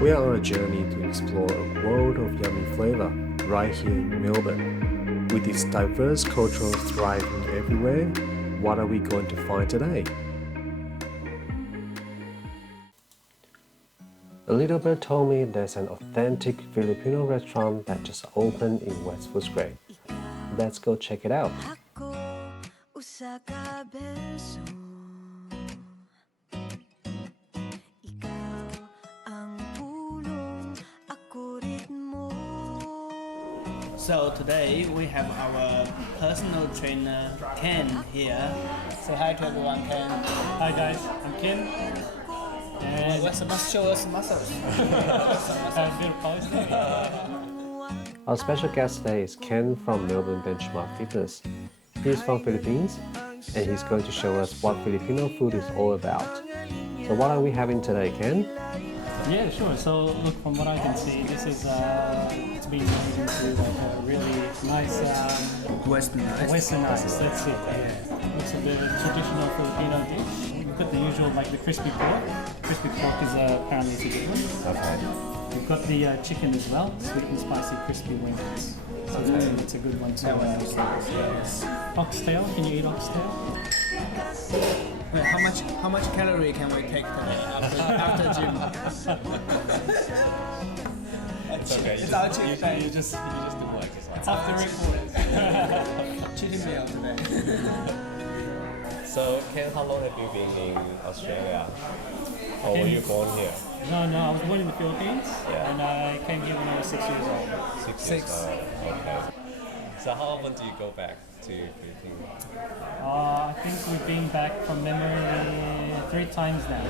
We are on a journey to explore a world of yummy flavor right here in Melbourne. With its diverse culture thriving everywhere, what are we going to find today? A little bird told me there's an authentic Filipino restaurant that just opened in West Footscray. Let's go check it out. So today we have our personal trainer Ken here. Say hi to everyone, Ken. Hi guys, I'm Ken. And Let's show us some muscles. a bit of posting. Our special guest today is Ken from Melbourne Benchmark Fitness. He's from Philippines and he's going to show us what Filipino food is all about. So what are we having today, Ken? Yeah, sure. So look, from what I can see, this is it's been made into like a really nice Westernized. westernized. That's it. Yeah. It's a bit of a traditional Filipino dish. We've got the usual like the crispy pork. Crispy pork is apparently a good one. Okay. We've got the chicken as well, sweet and spicy crispy wings. So it's a good one too. Oxtail. Can you eat oxtail? Wait, how much calorie can we take today after gym? It's okay. It's our cheat day. You just do exercise. Off the record. Cheating meal today. So, Ken, how long have you been in Australia? Or were you born here? No, I was born in the Philippines, Yeah. and I came here when I was 6 years old. Six. Okay. So how often do you go back to Philippines? I think we've been back from memory 3 times now.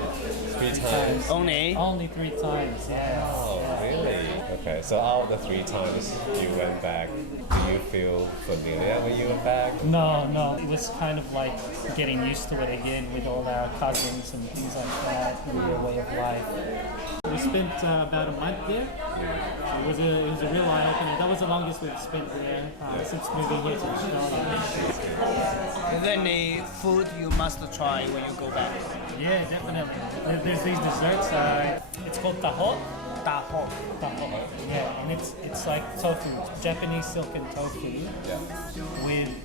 3 times. Only. Only 3 times, yeah. Oh, really? Okay. So out of the 3 times you went back, do you feel familiar when you went back? No, it was kind of like getting used to it again with all our cousins and things like that, and their way of life. We spent about a month there. It was a real eye opener. That was the longest we've spent there since moving here to Australia. Is there any food you must try when you go back? Yeah, definitely. There's these desserts. It's called taho. Taho. Taho. Yeah, and it's like tofu, Japanese silken tofu with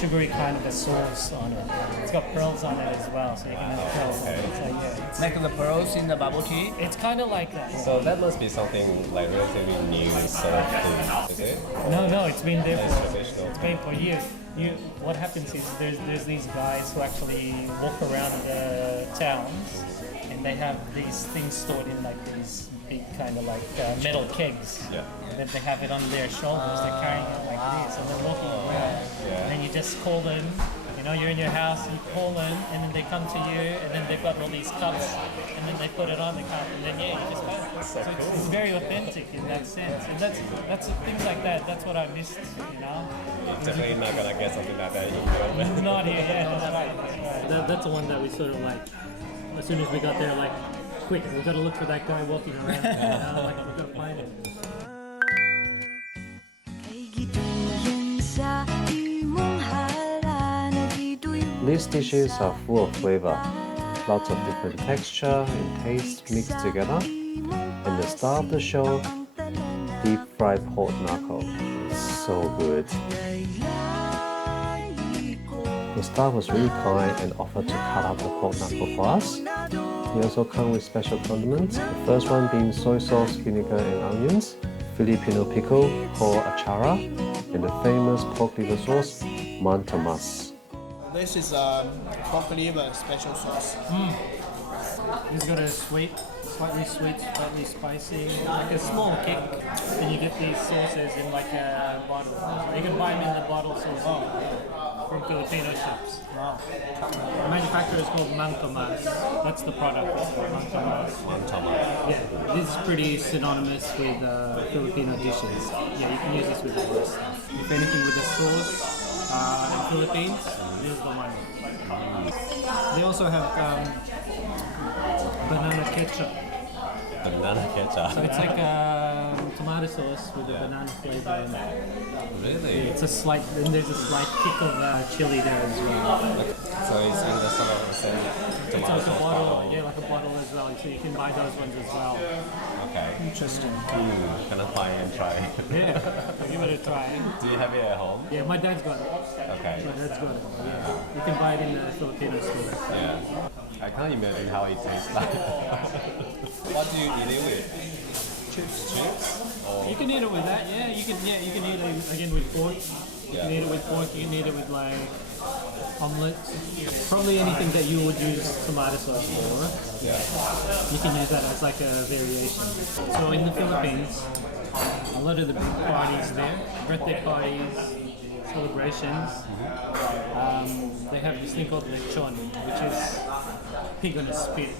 sugary kind of a sauce on it. It's got pearls on it as well, so you can have pearls on it. So yeah, Like the pearls in the bubble tea? it's kind of like that. So that must be something like relatively new sort of food, is it? No, it's been there It's for traditional. it's been for years. What happens is there's these guys who actually walk around the towns, and they have these things stored in like these big kind of like metal kegs. Yeah. And then they have it on their shoulders. They're carrying it like this, and they're walking around. Yeah. And then you just call them. You know, you're in your house, you call them, and then they come to you, and then they've got all these cups, and then they put it on the cup, and then you just go. So it's very authentic in that sense, and that's things like that. That's what I missed, you know. Definitely not gonna get something like that in Melbourne. Not here, yeah, that's right. That's the one that we sort of like. As soon as we got there, like, quick, we got to look for that guy walking around. Like, we got to find him. These dishes are full of flavor, lots of different texture and taste mixed together. And the star of the show, deep fried pork knuckle. So good. The staff was really kind and offered to cut up the pork knuckle for us. He also comes with special condiments, the first one being soy sauce, vinegar and onions, Filipino pickle called achara, and the famous pork liver sauce, mantamas. This is pork liver special sauce. He's got a slightly sweet, slightly spicy, like a small kick. And you get these sauces in like a bottle. You can buy them in the bottle sauce from Filipino shops. Wow. The manufacturer is called Mantomas. That's the product. It's called Mantomas. Yeah, this is pretty synonymous with Filipino dishes. Yeah, you can use this with all this stuff. If anything with the sauce in Philippines, this is the one. They also have banana ketchup. Banana ketchup. So it's like tomato sauce with a banana flavor in it. Really? It's a slight, and there's a slight kick of chili there as well. So it's in the sort of the same It's tomato like a sauce bottle, yeah, like a bottle as well. So you can buy those ones as well. Okay. Interesting. Gonna find and try. Yeah, so give it a try. Do you have it at home? Yeah, my dad's got it. Okay. My dad's got it. Yeah, you can buy it in the Filipino store. Yeah. I can't imagine how it tastes like. What do you eat it with? Chips. Or You can eat it with that. Yeah, you can eat it again with pork. You can eat it with pork. You can eat it with like omelets. Probably anything that you would use tomato sauce for. yeah. You can use that as like a variation. So in the Philippines, a lot of the big parties there, birthday parties, celebrations, they have this thing called lechon, which is pig on a spit.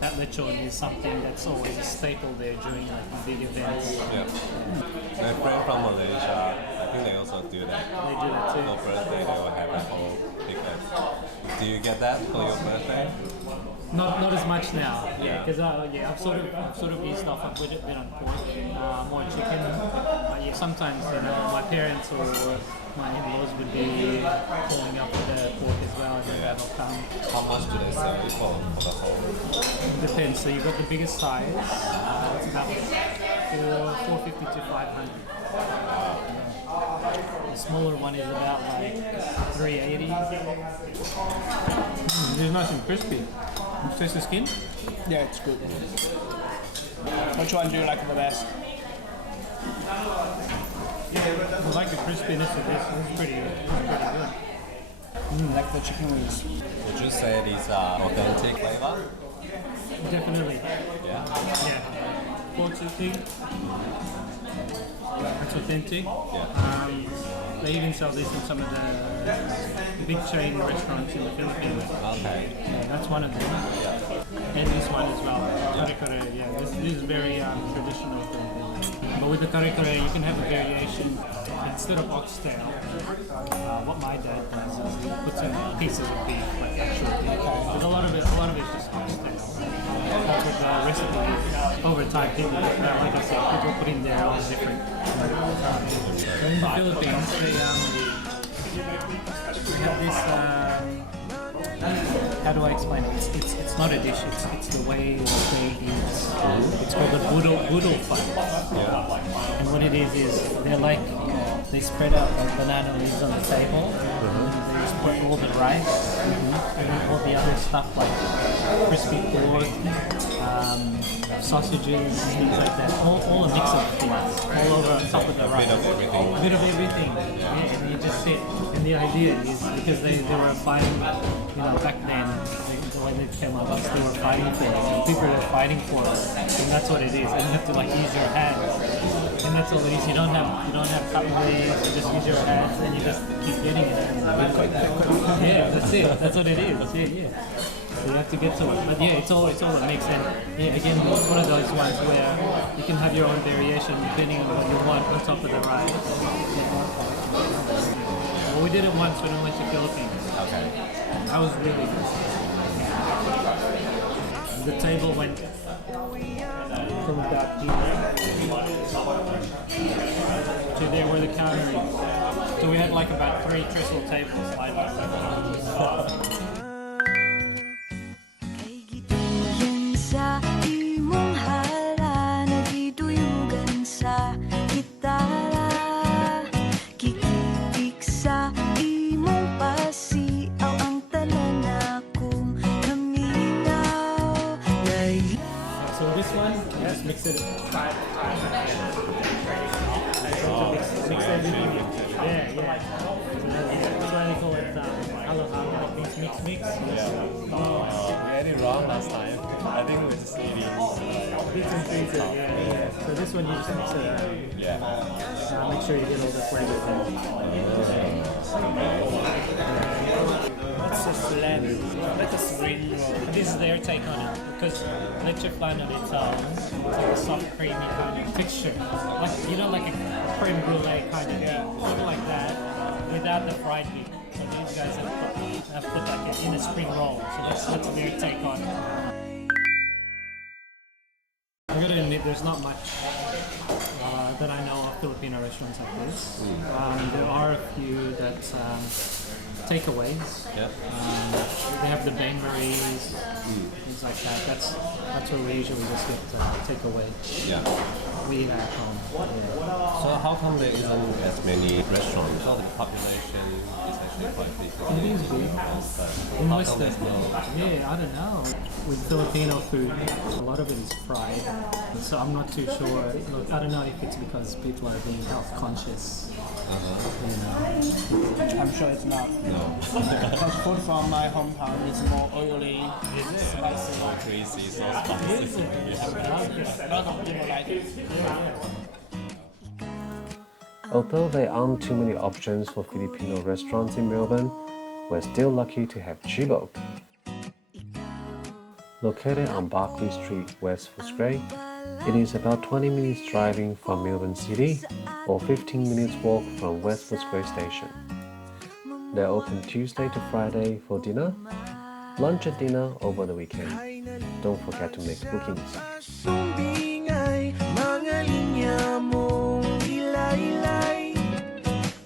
That lechon is something that's always a staple there during like big events. Yeah. My friend from Malaysia, I think they also do that. They do that For too. birthday, they will have a whole big Do you get that for your birthday? Not as much now. Yeah. Because I've sort of eased off a bit on pork, more chicken. Yeah, sometimes my parents or my in-laws would be pulling up with the pork as well, and then that'll come. How much do they sell it for the whole? It depends. So you've got the biggest size. It's about 450 to 500. The smaller one is about like 380. It's nice and crispy. You taste the skin? Yeah, it's good. Which one do you like the best? I like the crispiness of this. It's pretty good. I like the chicken wings. Would you say these are authentic flavor? Definitely. Yeah. Yeah. Pork sitting. It's authentic. Yeah. They even sell this in some of the big chain restaurants in the Philippines. Okay. Yeah, that's one of them. And this one as well. Kare kare, yeah. This is very traditional Filipino. But with the kare kare, you can have a variation. Instead of oxtail, what my dad does is he puts in pieces of beef, like actual beef. But a lot of it is just oxtail. That's what the recipe is. Over time, people, like I said, people put in their own different. So in the Philippines, they have this. How do I explain it? It's not a dish. It's the way that they eat. It's called a budol fight. And what it is they're like they spread out like banana leaves on the table. And they just put all the rice and then all the other stuff like crispy pork, sausages, things like that. All a mix of things all over on top of the rice. A bit of everything. Yeah, and you just sit. And the idea is because they were fighting, back then, when it came up, they were fighting for it. And people were fighting for it. And that's what it is. And you have to like use your hands. And that's all it is. You don't have cutlery, you just use your hands and you just keep getting it. Yeah, that's it. That's what it is. Yeah. So you have to get to it. But yeah, it's all a mix. And yeah, again, it's one of those ones where you can have your own variation depending on what you want on top of the rice. Well, we did it once when we went to Philippines. Okay. That was really good. The table went from about here to there where the counter is. So we had like about 3 trestle tables lined up. Sa imong hala nagiduyugan sa gitara, kikitik sa imong pasiaw ang tanan akong naminaw. So this one, just mix it. Mix everything. Yeah. That's why they call it halo halo. Mix. We had it wrong last time. I think we were just eating. Bits and pieces. Yeah. So this one you just mix it around. Yeah. Make sure you get all the flavors in. What's the slam? Like a spring roll. This is their take on it because leche flan on its own, it's like a soft, creamy kind of texture, like a creme brulee kind of, something like that, without the fried meat. So these guys have put like it in a spring roll. So that's their take on it. I gotta admit, there's not much that I know of Filipino restaurants like this. There are a few that takeaways. Yeah. They have the bain maries, things like that. That's where we usually just get takeaway. Yeah. We eat at home. Yeah. So how come there isn't as many restaurants? So the population is actually quite big. It is big. But how come there's no? Yeah, I don't know. With Filipino food, a lot of it is fried, so I'm not too sure. Look, I don't know if it's because people are being health conscious. You know. I'm sure it's not. No. Because food from my hometown is more oily, spicy. So greasy, so spicy. A lot of people like it. Although there aren't too many options for Filipino restaurants in Melbourne, we're still lucky to have Chibo. Located on Barclay Street, West Footscray, it is about 20 minutes driving from Melbourne City or 15 minutes walk from West Footscray Station. They're open Tuesday to Friday for dinner, lunch and dinner over the weekend. Don't forget to make bookings.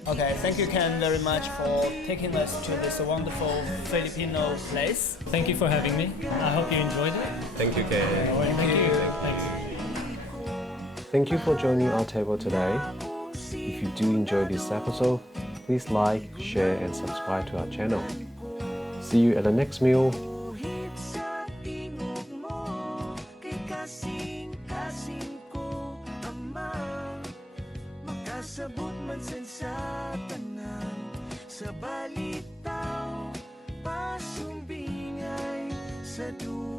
Okay, thank you Ken very much for taking us to this wonderful Filipino place. Thank you for having me. I hope you enjoyed it. Thank you, Ken. Thank you. Thank you for joining our table today. If you do enjoy this episode, please like, share and subscribe to our channel. See you at the next meal. Uhit sa tingog mo, kay kasing-kasing ko, Ama. Makasabot man sa tanan, sa balitaw, pasumbingay sa dulo.